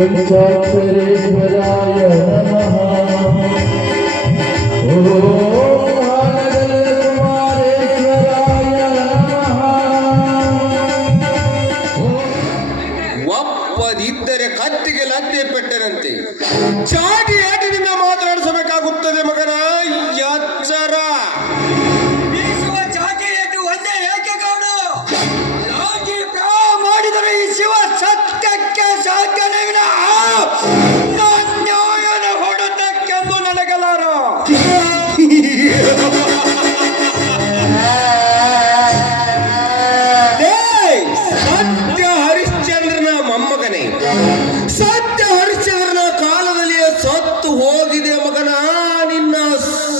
पंचाक्षरेश्वराय नमः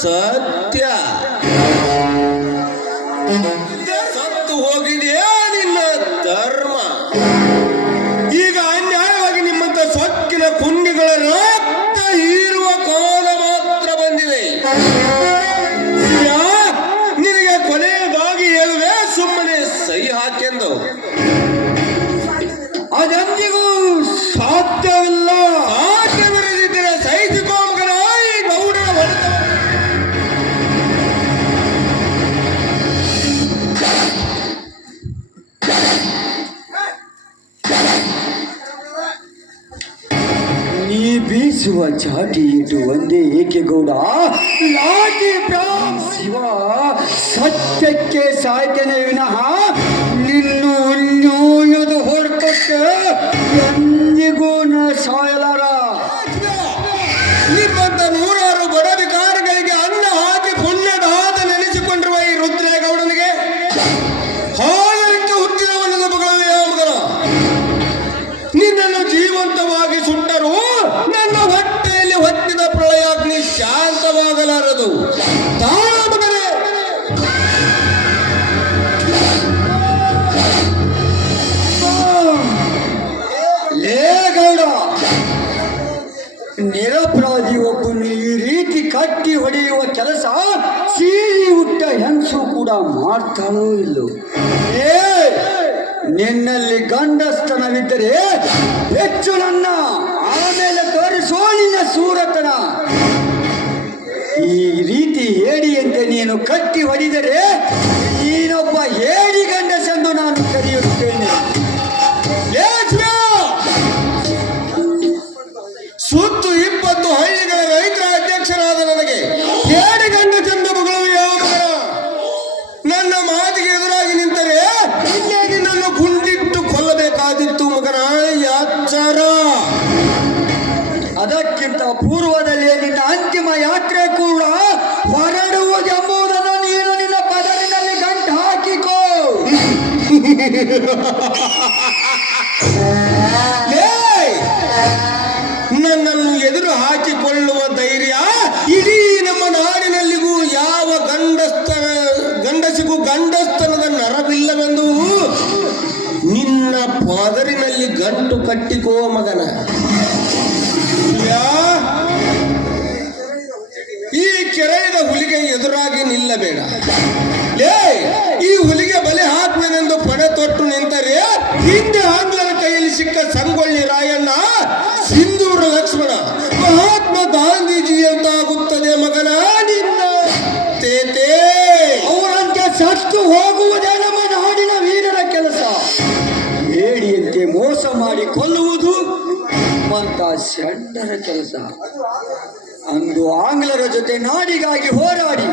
ಸತ್ಯ ಸತ್ತು ಬೀಸುವ ಚಾಟಿ ಇಟ್ಟು ಒಂದೇ ಏಕೆ ಗೌಡ? ಶಿವಾ ಶಿವ ಸತ್ಯಕ್ಕೆ ಸಾಯ್ತೇನೆ ವಿನಃ ಒಬ್ಬನು ಈ ರೀತಿ ಕಟ್ಟಿ ಹೊಡೆಯುವ ಕೆಲಸ ಸೀರಿ ಹುಟ್ಟ ಹೆಂಗಸು ಕೂಡ ಮಾಡ್ತಾನೋ ಇಲ್ಲೋ. ಏ, ನಿನ್ನಲ್ಲಿ ಗಂಡಸ್ತನವಿದ್ದರೆ ಹೆಚ್ಚು ನನ್ನ ಆಮೇಲೆ ತೋರಿಸೋ ನಿನ್ನ ಸೂರತನ. ಈ ರೀತಿ ಹೇಡಿಯಂತೆ ನೀನು ಕಟ್ಟಿ ಹೊಡೆದರೆ ನನ್ನನ್ನು ಎದುರು ಹಾಕಿಕೊಳ್ಳುವ ಧೈರ್ಯ ಇಡೀ ನಮ್ಮ ನಾಡಿನಲ್ಲಿಗೂ ಯಾವ ಗಂಡಸ್ತನ ಗಂಡಸಿಗೂ ಗಂಡಸ್ತನದ ನರವಿಲ್ಲವೆಂದು ನಿನ್ನ ಪಾದರಿನಲ್ಲಿ ಗಂಟು ಕಟ್ಟಿಕೋ ಮಗನ? ಈ ಕೆರೆಯದ ಹುಲಿಗೆ ಎದುರಾಗಿ ನಿಲ್ಲಬೇಡ. ಹಿಂದೆ ಆಂಗ್ಲರ ಕೈಯಲ್ಲಿ ಸಿಕ್ಕ ಸಂಗೊಳ್ಳಿ ರಾಯಣ್ಣ ಸಿಂಧೂರ ಲಕ್ಷ್ಮಣ ಮಹಾತ್ಮ ಗಾಂಧೀಜಿ ಅಂತ ಆಗುತ್ತದೆ ಮಗನ ನಿನ್ನ ತೇತೇ. ಅವರಂತೆ ಸತ್ತು ಹೋಗುವುದೇ ನಮ್ಮ ನಾಡಿನ ವೀರರ ಕೆಲಸ. ಹೇಳಿಯಂತೆ ಮೋಸ ಮಾಡಿ ಕೊಲ್ಲುವುದು ಅಂತ ಷಂಡರ ಕೆಲಸ. ಅಂದು ಆಂಗ್ಲರ ಜೊತೆ ನಾಡಿಗಾಗಿ ಹೋರಾಡಿ